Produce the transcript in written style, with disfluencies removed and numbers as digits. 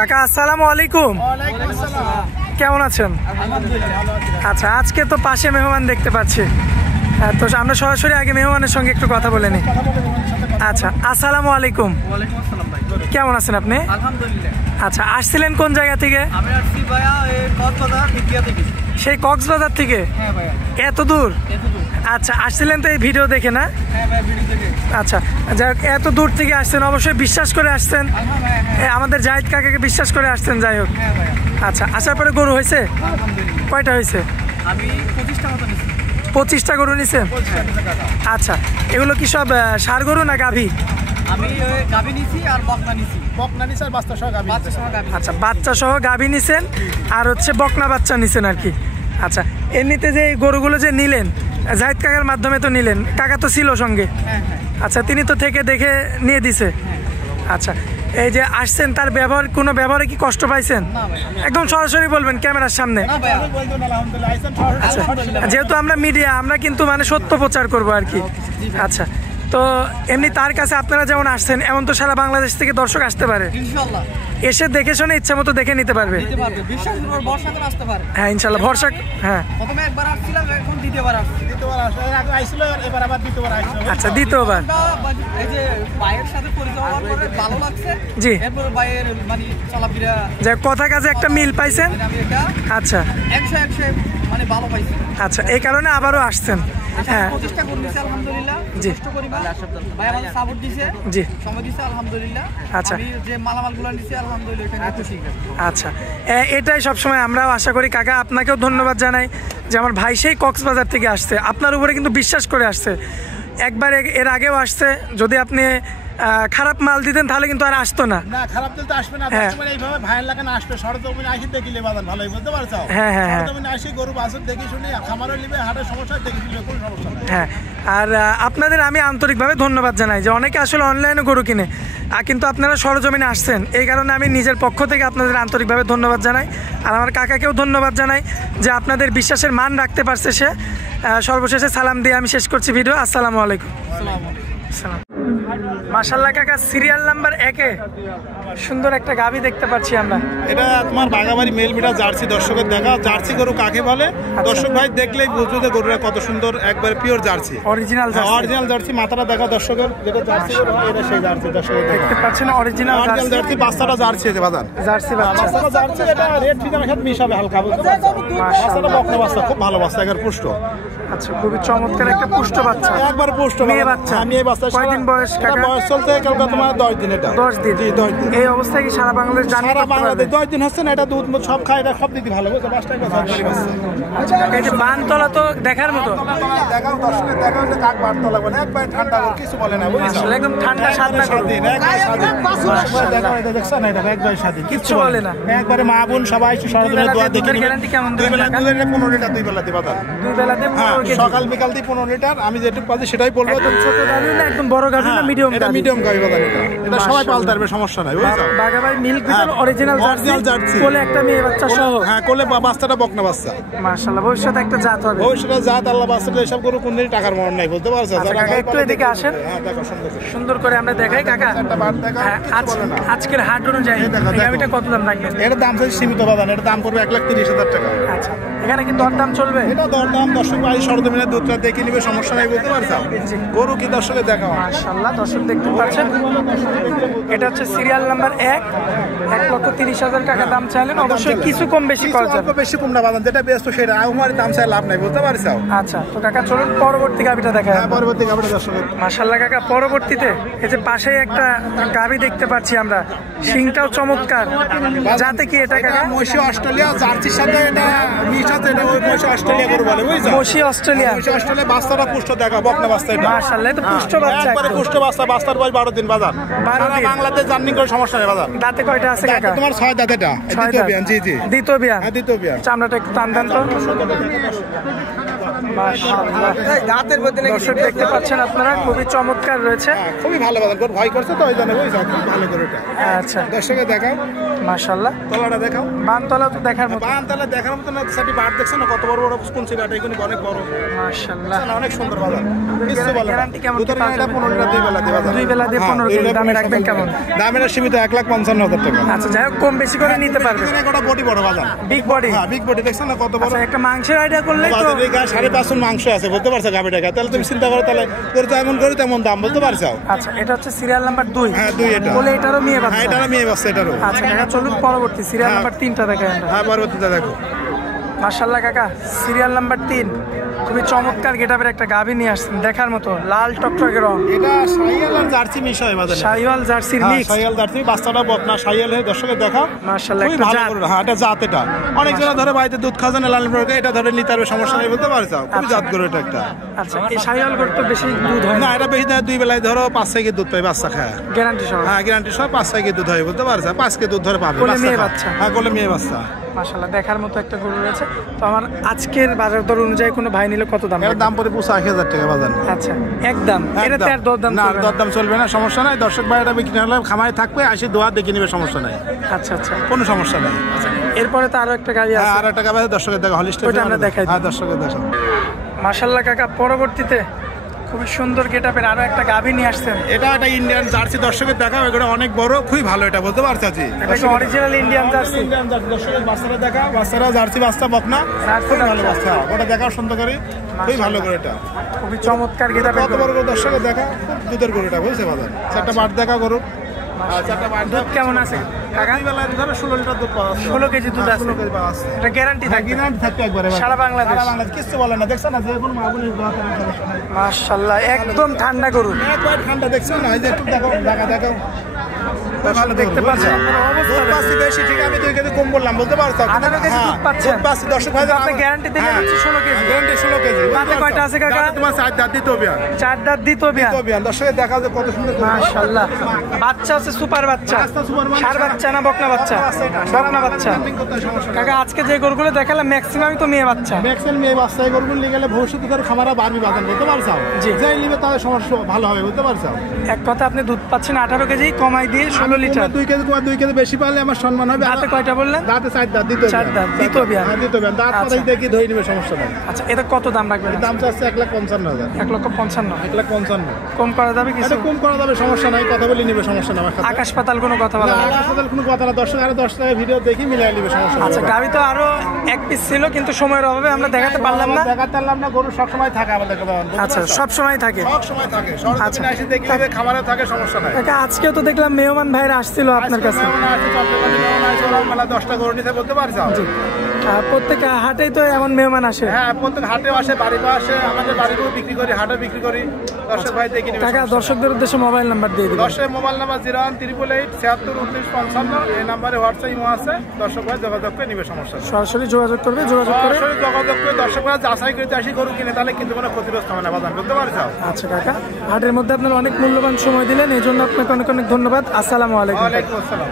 কাকা আসসালামু আলাইকুম। কেমন আছেন? আচ্ছা, আজকে তো পাশে মেহমান দেখতে পাচ্ছি, তো আমরা সরাসরি আগে মেহমানের সঙ্গে একটু কথা বলে নিই। আচ্ছা, আসসালামু আলাইকুম। কেমন আছেন আপনি? আচ্ছা, আসছিলেন কোন জায়গা থেকে? সেই কক্সবাজার থেকে? এত দূর? আচ্ছা, আসছিলেন তো এই ভিডিও দেখে না? আচ্ছা, যাই হোক, এত দূর থেকে আসছেন, অবশ্যই বিশ্বাস করে আসছেন, আমাদের জাহিদ কাকাকে বিশ্বাস করে আসছেন। যাই হোক, আচ্ছা, আসার পরে গরু হয়েছে? কয়টা হয়েছে? 25টা গরু নিছেন? আচ্ছা, এগুলো কি সব ষাঁড় গরু না গাভী? আচ্ছা, বাচ্চা সহ গাভী নিছেন আর হচ্ছে বকনা বাচ্চা নিছেন আর কি। আচ্ছা, এমনিতে যে গরুগুলো যে নিলেন জাহিদ কাকার মাধ্যমে তো নিলেন, কাকা তো ছিল সঙ্গে? আচ্ছা, তিনি তো থেকে দেখে নিয়ে দিছে। আচ্ছা, এই যে আসছেন, তার ব্যবহার, কোনো ব্যবহারে কি কষ্ট পাইছেন? একদম সরাসরি বলবেন ক্যামেরার সামনে। আচ্ছা, যেহেতু আমরা মিডিয়া, আমরা কিন্তু মানে সত্য প্রচার করবো আর কি। আচ্ছা, তো এমনি তার কাছে আপনারা যেমন আসছেন, এমন তো সারা বাংলাদেশ থেকে দর্শক আসতে পারে, এসে দেখে শুনে ইচ্ছা মতো দেখে নিতে পারবে। হ্যাঁ, ইনশাল্লাহ ভরসা। হ্যাঁ, আচ্ছা, দ্বিতীয়বার। জি, কথা কাজে একটা মিল পাইছেন। আচ্ছা, আচ্ছা, এই কারণে আবারও আসছেন। হ্যাঁ, জি জি, আচ্ছা, আচ্ছা, এটাই সবসময় আমরাও আশা করি। কাকা, আপনাকেও ধন্যবাদ জানাই যে আমার ভাই সেই কক্সবাজার থেকে আসছে, আপনার উপরে কিন্তু বিশ্বাস করে আসছে। একবার এর আগেও আসছে, যদি আপনি খারাপ মাল দিতেন তাহলে কিন্তু আর আসতো না। খারাপ দিতে আসবে না, এইভাবে ভাইয়ের লাগে না আসবে, সরজমিনে আসি দেখিলে বাজার ভালোই বুঝতে পারছো। হ্যাঁ হ্যাঁ, সরজমিনে আসি গরু বাছুর দেখি শুনি, খামারও নিবে, হাটের সমস্যা দেখি শুনে, কোনো সমস্যা নেই। হ্যাঁ, আর আপনাদের আমি আন্তরিকভাবে ধন্যবাদ জানাই যে অনেকে আসলে অনলাইনে গরু কিনে, কিন্তু আপনারা সরজমিনে আসছেন, এই কারণে আমি নিজের পক্ষ থেকে আপনাদের আন্তরিকভাবে ধন্যবাদ জানাই। আর আমার কাকাকেও ধন্যবাদ জানাই যে আপনাদের বিশ্বাসের মান রাখতে পারছে সে। সর্বশেষে সালাম দিয়ে আমি শেষ করছি ভিডিও। আসসালামু আলাইকুম। মাশাআল্লাহ কাকা, সিরিয়াল নাম্বার 1-এ সুন্দর একটা গাভী দেখতে পাচ্ছি আমরা। এটা তোমার বাগাবাড়ি মেল বিটা জার্সি। দর্শকের দেখা জার্সি গরু কাকে বলে, দর্শক ভাই দেখলেই বুঝবে যে গরুটা কত সুন্দর, একবার পিওর জার্সি, অরিজিনাল জার্সি। মাথাটা দেখা দর্শকের, যেটা জার্সি গরু হয় এটা সেই জার্সি। দর্শকের দেখতে পাচ্ছেন অরিজিনাল জার্সি। বাচ্চাটা জার্সি আছে বাজার, জার্সি বাচ্চাটা জার্সি। এটা রেড ফিজার সাথে মিশাবে হালকা, বুঝতে পারছো? বাচ্চাটা বকনা বাচ্চা, খুব ভালো বাচ্চা, একবার পুষ্ট। আচ্ছা, খুবই চমৎকার একটা পুষ্ট বাচ্চা, একবার পুষ্ট মেয়ে বাচ্চা। মেয়ে বাচ্চা। কয়দিন বয়স কাকা? বয়স চলতে কালকে তোমার 10 দিন। এটা 10 দিন। জি, 10 দিন। এই অবস্থায় কি সারা বাংলাদেশ জানি? সারা বাংলাদেশ 10 দিন হচ্ছে না, এটা দুধ সব খায়, এটা সব দিকে ভালো, বুঝছো? বাসটাই আচ্ছা, এই যে বানতলা তো দেখার মতো। দেখাও দর্শকের, দেখাও যে কাক বানতলা বলে, একবার ঠান্ডা করে কিছু বলে না, বুঝছো? আসলে একদম ঠান্ডা স্বাধীন, একবার স্বাধীন, দেখাও, এটা দেখছ না, এটা একবার স্বাধীন, কিচ্ছু বলে না, একবারে মা বোন সবাই সরদিনে দোয়া দেখি। গ্যারান্টি কেমন? 2 বেলা দুধের 15 লিটার, 2 বেলা দিবা। 2 বেলাতে 15 কেজি, সকাল বিকাল দিয়ে 15 লিটার। আমি যেটুকু পাচ্ছি সেটাই বলবো। ছোট গাভী না, একদম বড় গাভী না, মিডিয়াম? এটা মিডিয়াম গাভী বাজার। এটা সবাই পালতে পারবে, সমস্যা নাই, বুঝছো? বাগাবাড়ি মিল্ক ভিতর অরিজিনাল জার্সি, কোলে একটা মেয়ে বাচ্চা সহ। হ্যাঁ, কোলে বাচ্চাটা বকনা বাচ্চা। মাশাআল্লাহ, ভবিষ্যতে একটা জাত হবে। ভবিষ্যতে জাত, আল্লাহ বাচ্চাটা এসব গরু কোন দিন টাকার মরণ নাই, বুঝতে পারছো? কাকা, একটু এদিকে আসেন, সুন্দর করে আমরা দেখাই। কাকা, আজকের হাট অনুযায়ী গাভীটা কত দাম রাখবেন? এর দাম সীমিত বাজার, এর দাম পড়বে 1,30,000 টাকা। আচ্ছা, এখানে কি দরদাম চলবে? এটা দরদাম দর্শক ভাই সরজমিনে দুধটা দেখে নিবে, সমস্যা নাই, বুঝতে পারছো? গরু কি দর্শকের দেখা? মাশাআল্লাহ, দর্শক দেখতে পাচ্ছেন, এটা হচ্ছে সিরিয়াল নাম্বার 1, 1,30,000 টাকা দাম চাইলেন। অবশ্যই কিছু কম বেশি করা যাবে, বেশি কম না বাজার, যেটা ব্যস্ত সেটা আমার দাম চাই লাভ নাই, বুঝতে পারছো? আচ্ছা, তো কাকা চলুন পরবর্তী গাভীটা দেখা। পরবর্তী গাভীটা দর্শকের। মাশাআল্লাহ কাকা, পরবর্তীতে এই যে পাশেই একটা গাভী দেখতে পাচ্ছি আমরা, শিংটাও চমৎকার, যাতে কি এটা কাকা? মহিষী অস্ট্রেলিয়া জার্সির সাথে এটা মিক্স আছে, এটা ওই মহিষী অস্ট্রেলিয়া গরু বলে, বুঝছো? মহিষী অস্ট্রেলিয়া। মহিষী অস্ট্রেলিয়া বাচ্চাটা পুষ্ট দেখা, বকনা বাচ্চা এটা। মাশাআল্লাহ, তো পুষ্ট বাচ্চা, একবারে পুষ্ট বাচ্চা। বাচ্চার বয়স 12 দিন বাজার। 12 দিন। বাংলাদেশ জার্নি করে সমস্যা নেই বাজার। দাঁতে কয়টা আছে কাকা? তোমার 6 দাঁত। এটা দ্বিতীয় বিয়ান। জি জি, দ্বিতীয় বিয়ান। দ্বিতীয় বিয়ান। চামড়াটা একটু টান দেন তো। মাশাআল্লাহ। দর্শক দেখতে পাচ্ছেন আপনারা, খুবই চমৎকার রয়েছে। খুবই ভালো বাজার গরু ভয় করছে তো ওই জন্য বুঝছো, খুব ভালো গরুটা। আচ্ছা, দর্শকে দেখাও, মাশাআল্লাহ। তলাটা দেখাও, বানতলা তো দেখার মতো। বানতলা দেখার মতো না, সাথে বাট দেখছো না কত বড় বড় কুঞ্চি বাট, এগুলো অনেক বড় মাশাআল্লাহ। অনেক সুন্দর বাজার। কিছু বলে না, গ্যারান্টি কেমন কি দুধের পাওয়া গাড়িটা যাবে? 15 লিটার 2 বেলা দিবা। 2 বেলা দিয়ে 15 কেজি। দামে রাখবেন কেমন? দামের সীমিত 1,55,000 টাকা। আচ্ছা, যাই হোক কম বেশি করে নিতে পারবে। একটা বডি বড় বাজার, বিগ বডি। হ্যাঁ বিগ বডি দেখছো না কত বড়। আচ্ছা, একটা মাংসের আইডিয়া করলে তো বাজারে গা 5.5 টন মাংস আছে বলতে পারছো গাবে টাকা, তাহলে তুমি চিন্তা করো, তাহলে তোর তো এমন করে তেমন দাম বলতে পারছো। আচ্ছা, এটা হচ্ছে সিরিয়াল নাম্বার 2। হ্যাঁ 2 এটা বলে এটারও মেয়ে হ্যাঁ বাচ্চা। এটারও মেয়ে বাচ্চা এটারও। আচ্ছা কাকা, চলুন পরবর্তী সিরিয়াল নাম্বার 3টা দেখাই আমরা। হ্যাঁ পরবর্তীতে দেখো। মাশাআল্লাহ কাকা, সিরিয়াল নাম্বার 3 খুবই চমৎকার গেটআপের একটা গাভী নিয়ে আসছেন, দেখার মতো লাল টকটকে রং। এটা শাহিয়াল আর জার্সি মিশায় বাজারে। শাহিওয়াল জার্সির হ্যাঁ মিক্স। শাহিয়াল জার্সি, বাচ্চাটা বকনা শাহিয়াল হয়ে দর্শকের দেখাও। মাশাআল্লাহ, খুবই একটা ভালো জাত। গরু। হ্যাঁ এটা জাত, এটা অনেক জন ধরে বাড়িতে দুধ খাওয়ান লাল মুরগি, এটা ধরে নিতে পারবে, সমস্যা নেই বলতে পারছো। খুবই জাত গরু এটা একটা। আচ্ছা, এই শাহিওয়াল গরু তো বেশি দুধ হয় না না, এটা বেশি না, 2 বেলায় ধরো 5-6 কেজি দুধ পাই বাচ্চা খায়। গ্যারান্টি সহ। হ্যাঁ গ্যারান্টি সব 5-6 কেজি দুধ হয় বলতে পারছো, 5 কেজি দুধ ধরে পাবে কোলে বাচ্চা মেয়ে খায়। বাচ্চা। হ্যাঁ কোলে মেয়ে বাচ্চা। মাশাআল্লাহ, দেখার মতো একটা গরু রয়েছে। তো আমার আজকের বাজার দর অনুযায়ী কোনো ভাই নিলে কত দাম? এর দাম পড়ে 85,000 টাকা বাজার। আচ্ছা, একদম। এটাতে আর দরদাম না, চলবে না? দরদাম চলবে না, সমস্যা নাই। দর্শক ভাইরা বিক্রি হলে খামারে থাকবে, আসি দোয়া দেখে নিবে, সমস্যা নাই, আচ্ছা আচ্ছা। কোনো সমস্যা নাই। এরপরে তো আরো একটা গাড়ি হ্যাঁ আছে। আর একটা গাবে দর্শকের দেখা হলিস্ট, ওইটা আমরা দেখাই দিই। হ্যাঁ দর্শকের দেখা। মাশাআল্লাহ কাকা, পরবর্তীতে খুবই সুন্দর গেটআপের আরো একটা গাভী নিয়ে আসছেন। এটা একটা ইন্ডিয়ান জার্সি দর্শকের দেখা, এগুলো অনেক বড়, খুবই ভালো, এটা বলতে পারছি। এটা কি original Indian jersey? Indian jersey দর্শকের বাচ্চারা দেখা, বাচ্চারা জার্সি বাচ্চা বকনা, খুবই ভালো বাচ্চা, ওটা দেখাও সুন্দর করে, খুবই ভালো করে। এটা খুবই চমৎকার গেটআপের কত বড় করে দর্শকের দেখা, খুব দুধের গরুটা বুঝছে বাজার। 4টা বাট দেখা গরু, 4টা বাট। দুধ কেমন আছে কাকা? 2 বেলায় ধরো 16 লিটার দুধ পাওয়া যাচ্ছে। 16 কেজি দুধ আছে। 16 কেজি পাওয়া যাচ্ছে। এটা গ্যারান্টি থাকে? গ্যারান্টি থাকবে একবারে সারা বাংলাদেশ? সারা বাংলাদেশ কিছু বলে না, দেখছ না যে কোন মাগুনি দোয়া করে সমস্যা নাই। মাশাআল্লাহ, একদম ঠান্ডা গরু। একবার ঠান্ডা দেখছো না, এই যে একটু দেখো, দেখো ভালো দেখতে পাচ্ছেন দুধ পাচ্ছি বেশি, ঠিক আমি 2 কেজি কম বললাম বলতে পারছো। 18 কেজি দুধ পাচ্ছেন? দুধ পাচ্ছি, দর্শক ভাই আপনি গ্যারান্টি দিলেন হচ্ছে 16 কেজি। Guarantee 16 KG. দাঁতে কয়টা আছে কাকা? দাঁতে তোমার 4 দাঁত দিতে হবে। 4 দাঁত দিত বিয়া। দর্শকের দেখা যে কত সুন্দর গরু। মাশাআল্লাহ, বাচ্চা আছে সুপার বাচ্চা। রাস্তা সুপার বাচ্চা। ষাঁড় বাচ্চা না বকনা বাচ্চা? বকনা বাচ্চা। কাকা আজকে যে গরুগুলো দেখালাম ম্যাক্সিমামই তো মেয়ে বাচ্চা। ম্যাক্সিমাম মেয়ে বাচ্চা, এই গরুগুলো নিয়ে গেলে ভবিষ্যতে ধরে খামারা বাড়বি বাজান বলতে পারছো। জি। যাই নিবে তাদের সমস্যা ভালো হবে বলতে পারছো। এক কথা, আপনি দুধ পাচ্ছেন 18 কেজি, কমাই দিয়ে 16 লিটার। 2 কেজি কমা 2 কেজি বেশি পালে আমার সম্মান হবে। দাঁতে কয়টা বললেন? দাঁতে 4 দাঁত দিতে হবে। 4 দাঁত দিতে বিয়া। হ্যাঁ দিতে হবে, দাঁত আচ্ছা। পাতাই দেখি ধরে নিবে, সমস্যা নাই। আচ্ছা, এটা কত দাম রাখবেন? দাম চাচ্ছে 1,55,000। 1,55,000। 1,55,000 কম করা যাবে কিছু? এটা কম করা যাবে, সমস্যা নাই, কথা বলে নিবে, সমস্যা নাই। আমার সাথে আকাশ পাতাল কোনো কথা বলা যাবে না? হাসপাতাল কোনো কথা না, দর্শক আরো 10 টাকা ভিডিও দেখি মিলাই নিবে, সমস্যা নাই। আচ্ছা, গাড়ি তো আরো এক পিস ছিল, কিন্তু সময়ের অভাবে আমরা দেখাতে পারলাম না। দেখাতে পারলাম না, গরু সব সময় থাকে আমাদের কথা। আচ্ছা, সব সময় থাকে? সব সময় থাকে, সরজমিনে এসে দেখি হবে, খামারে থাকে, সমস্যা নাই। কাকা আজকেও তো দেখলাম মেহমান ভাইরা আসছিল আপনার কাছে। মেহমান আছে, চট্টগ্রামে মেহমান আছে, ওরা মেলা 10টা গরু নিতে বলতে পারছো। প্রত্যেক হাটেই তো এমন মেহমান আসে। হ্যাঁ প্রত্যেক হাটেও আসে, বাড়িও আসে, আমাদের বাড়িতেও বিক্রি করি, হাটে বিক্রি করি। দর্শক ভাই দেখি নিবে। কাকা দর্শকদের উদ্দেশ্যে মোবাইল নাম্বার দিয়ে দিবেন। দর্শকের মোবাইল নাম্বার 01888 এই নাম্বারে হোয়াটসঅ্যাপ ইমো আছে, দর্শক ভাই যোগাযোগ করে নিবে, সমস্যা নেই। সরাসরি যোগাযোগ করবে, যোগাযোগ করে। সরাসরি যোগাযোগ করে দর্শক ভাই যাচাই করে চাষি গরু কিনে, তাহলে কিন্তু কোনো ক্ষতিগ্রস্ত হবে না বাজার বলতে পারছো। আচ্ছা কাকা, হাটের মধ্যে আপনার অনেক মূল্যবান সময় দিলেন, এই জন্য আপনাকে অনেক অনেক ধন্যবাদ। আসসালামু আলাইকুম। ওয়ালাইকুম আসসালাম।